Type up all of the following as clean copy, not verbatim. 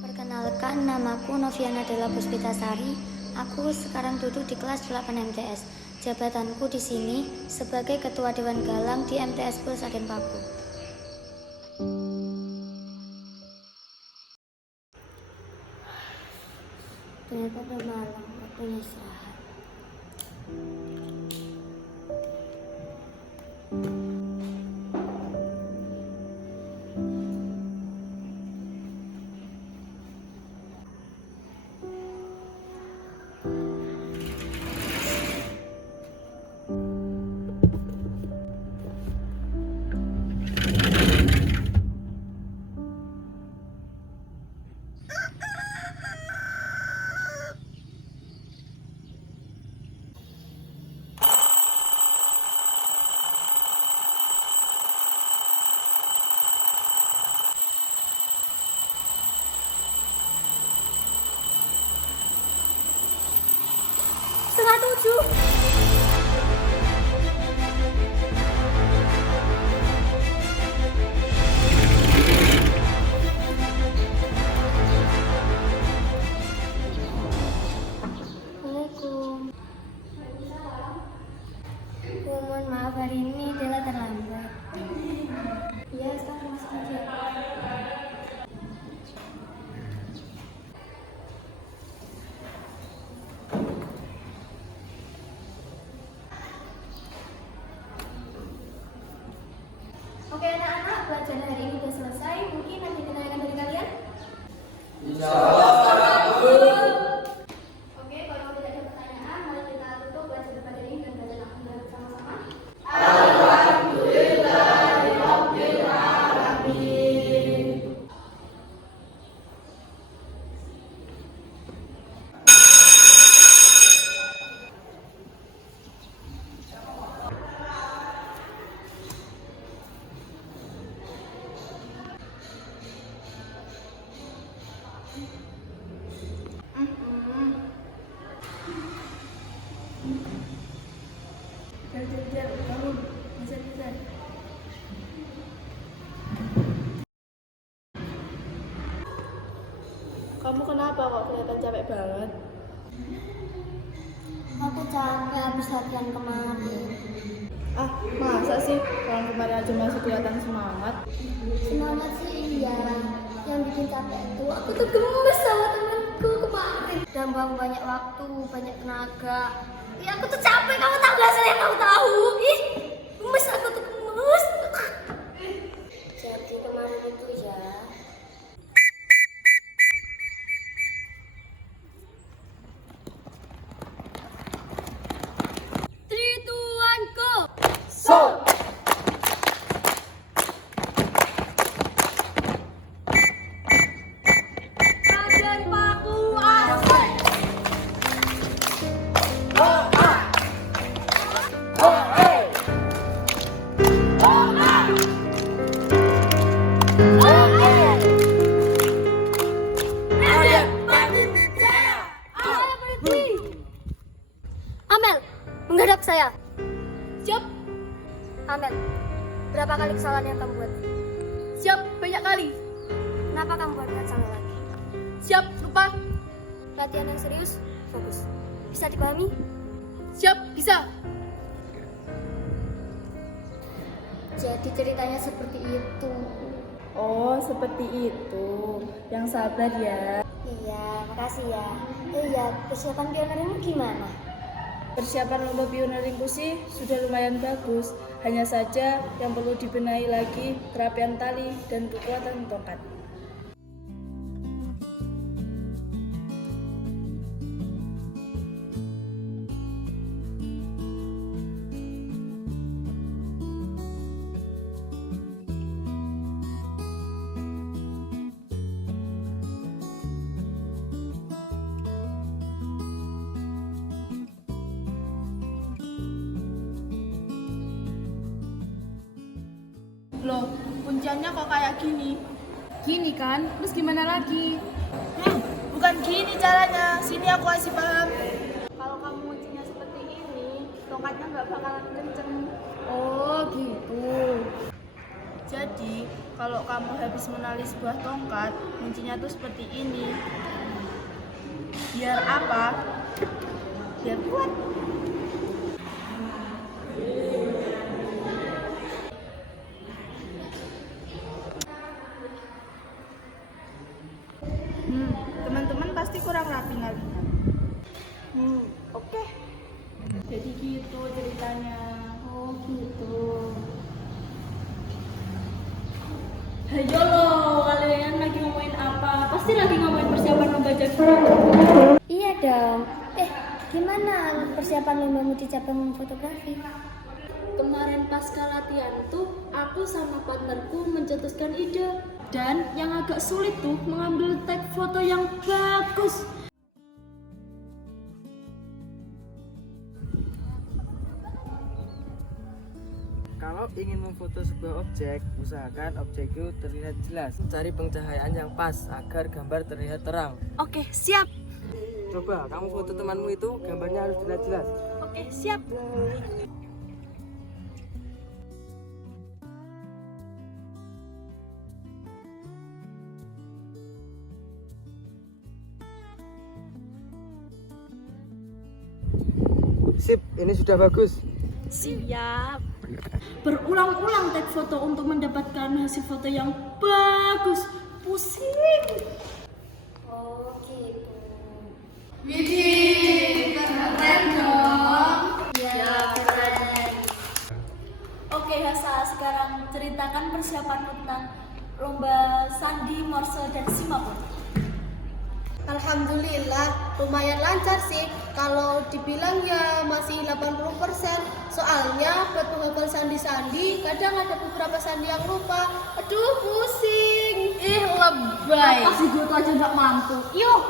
Perkenalkan, namaku Noviana Della Puspitasari. Aku sekarang duduk di kelas 8 MTS. Jabatanku di sini sebagai Ketua Dewan Galang di MTS Plus Agen Paku. Ternyata udah malam, waktunya istirahat. Setengah 7. Assalamualaikum. Mohon maaf, hari ini Della terlambat. Iya, sekarang masuk aja. Oke anak-anak, pelajaran hari ini sudah selesai. Mungkin nanti ditanyakan dari kalian? Oke, kalau tidak ada pertanyaan, mari kita tutup pelajaran pada ini dan belajar bersama-sama. Kamu kenapa kok kelihatan capek banget? Aku capek habis latihan kemarin. Ah, masa sih? Orang kemarin aja masih kelihatan semangat. Semangat sih iya. Yang bikin capek itu aku tuh gemes sama temanku kemarin. Dan buang banyak waktu, banyak tenaga. Ya aku tuh capek, kamu tahu gak sih? Kamu tahu? Ih, gemes aku tuh gemes. Jadi kemarin itu ya. Amel, menghadap saya. Siap, Amel, berapa kali kesalahan yang kamu buat? siap, banyak kali. Kenapa kamu buat salah lagi? Siap, lupa. Latihan yang serius, fokus. Bisa dipahami? Siap, bisa. Jadi ceritanya seperti itu. Oh, seperti itu. Yang sabar ya. Iya, makasih ya. Iya, persiapan pioneermu gimana? Persiapan lomba pioneeringku sih sudah lumayan bagus. Hanya saja yang perlu dibenahi lagi kerapian tali dan kekuatan tongkat. Loh, kunciannya kok kayak gini? Gini kan, terus gimana lagi? Bukan gini caranya. Sini aku kasih paham. Kalau tongkatnya nggak bakalan kenceng. Oh gitu. Jadi, kalau kamu habis menali sebuah tongkat, kuncinya tuh seperti ini. Biar apa? Biar kuat. Teman-teman pasti kurang rapi ngalinya. Oke. Jadi gitu ceritanya. Oh gitu. Hayo loh, kalian lagi ngomongin apa? Pasti lagi ngomongin persiapan lomba jagung. Iya dong. Gimana persiapan lombamu di cabang fotografi? Kemarin pasca latihan tuh aku sama partnerku mencetuskan ide. Dan yang agak sulit tuh mengambil tag foto yang bagus. Kalau ingin memfoto sebuah objek, usahakan objek itu terlihat jelas. Cari pencahayaan yang pas agar gambar terlihat terang. Oke, siap. Coba kamu foto temanmu itu, gambarnya harus terlihat jelas. Oke, siap. Sip, ini sudah bagus. Siap. Berulang-ulang tag foto untuk mendapatkan hasil foto yang bagus. Pusing. Oh gitu. Ya keren. Oke, Hasa, sekarang ceritakan persiapan tentang lomba sandi, morse, dan simapun. Alhamdulillah lumayan lancar sih. Kalau dibilang ya masih 80%. Soalnya buat penghafal sandi-sandi kadang ada beberapa sandi yang lupa. Aduh pusing. Lebay. Pasti gue tuh aja nggak mampu. Yuk.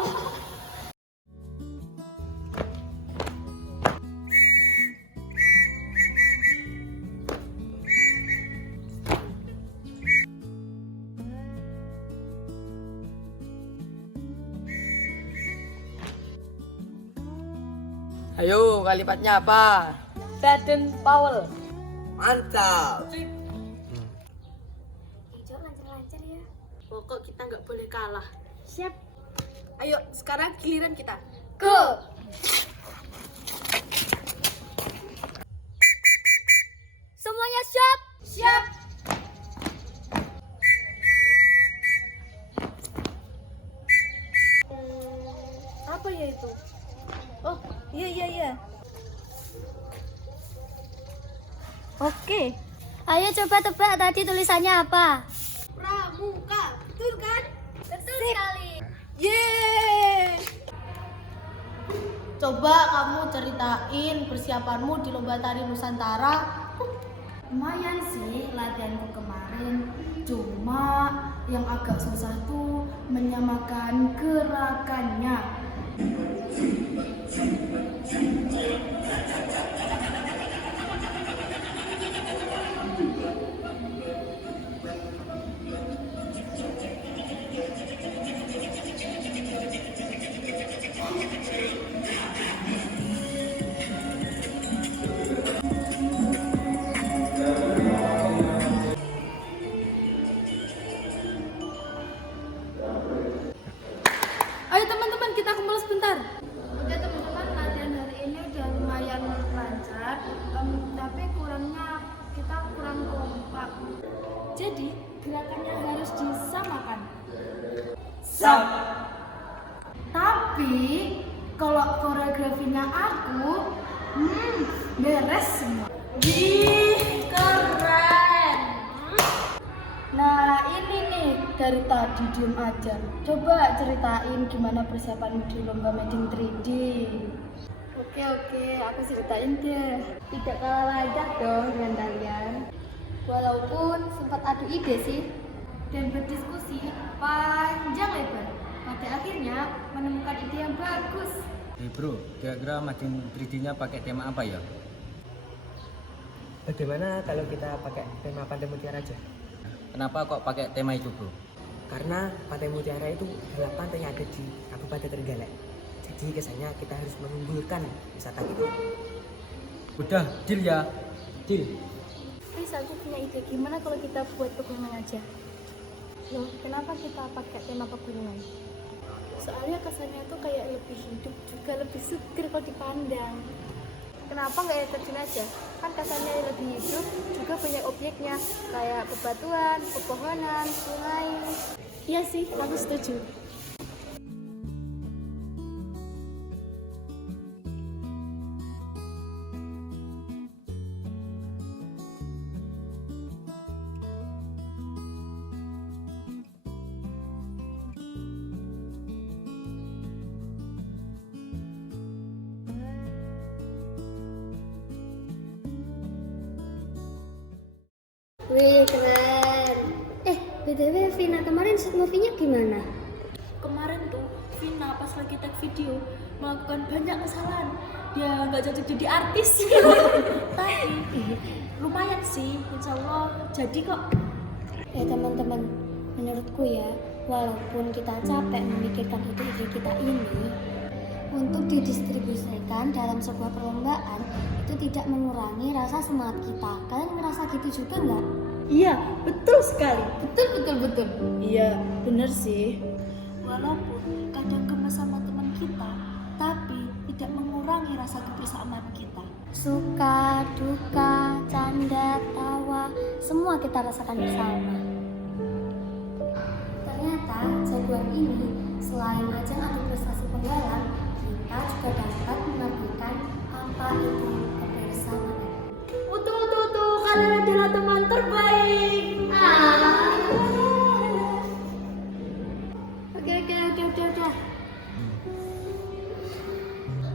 Ayo, kalimatnya apa? Baden Powell. Mantap. Hijau lancar-lancar ya. Pokok kita nggak boleh kalah. Siap. Ayo sekarang giliran kita. Go. Semuanya siap? Siap. Apa ya itu? Oh, iya. Oke. Ayo coba tebak tadi tulisannya apa? Pramuka. Betul kan? Betul sekali. Yeay. Coba kamu ceritain persiapanmu di lomba tari Nusantara. Lumayan sih latihanku kemarin. Cuma yang agak susah tuh menyamakan gerakannya. Ayo teman-teman, kita kumpul sebentar. Oke teman-teman, latihan hari ini udah lumayan lancar, tapi kurangnya kita kurang kompak. Jadi gerakannya harus disamakan. Tapi kalau koreografinya aku, beres semua. Keren. Nah ini nih dari tadi diem aja. Coba ceritain gimana persiapanmu di lomba Mading 3D. Oke, aku ceritain deh. Tidak kalah lancar dong dengan kalian. Walaupun sempat adu ide sih. Dan berdiskusi panjang lebar. Pada akhirnya menemukan ide yang bagus. Bro, kira-kira Mading 3D-nya pakai tema apa ya? Bagaimana kalau kita pakai tema Pantai Mutiara aja? Kenapa kok pakai tema itu, bro? Karena Pantai Mutiara itu adalah pantai yang ada di Kabupaten Trenggalek. Jadi kesannya kita harus mengunggulkan wisata kita. Udah, deal ya. Deal. Guys, aku punya ide. Gimana kalau kita buat pegunungan aja? Loh, kenapa kita pakai tema pegunungan? Soalnya kesannya tuh kayak lebih hidup, juga lebih seger kalau dipandang. Kenapa nggak air terjun aja? Kan kesannya lebih hidup, juga banyak objeknya kayak bebatuan, pepohonan, sungai. Iya sih, aku setuju. Wih, keren. BTW Vina, kemarin shoot movie-nya gimana? Kemarin tuh Vina pas lagi tag video melakukan banyak kesalahan. Dia nggak jadi artis. Tapi lumayan sih, insya Allah jadi kok. Teman-teman, menurutku ya, walaupun kita capek memikirkan ide-ide kita ini, untuk didistribusikan dalam sebuah perlombaan itu tidak mengurangi rasa semangat kita. Kalian ngerasa gitu juga nggak? Iya, betul sekali. Betul. Iya, bener sih. Walaupun kadang gemes sama teman kita, tapi tidak mengurangi rasa kebersamaan kita. Suka, duka, canda, tawa, semua kita rasakan bersama. Ternyata jagoan ini selain ajang adu prestasi penggalan, kita juga dapat mengabdikan apa itu kebersamaan. Tuh, kalian adalah teman terbaik. Oke, udah.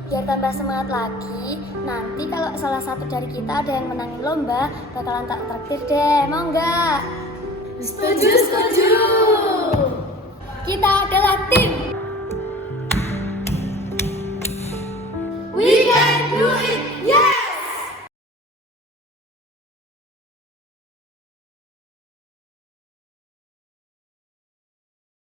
Biar tambah semangat lagi, nanti kalau salah satu dari kita ada yang menangin lomba, bakalan tak traktir deh, mau nggak? Setuju. Kita adalah tim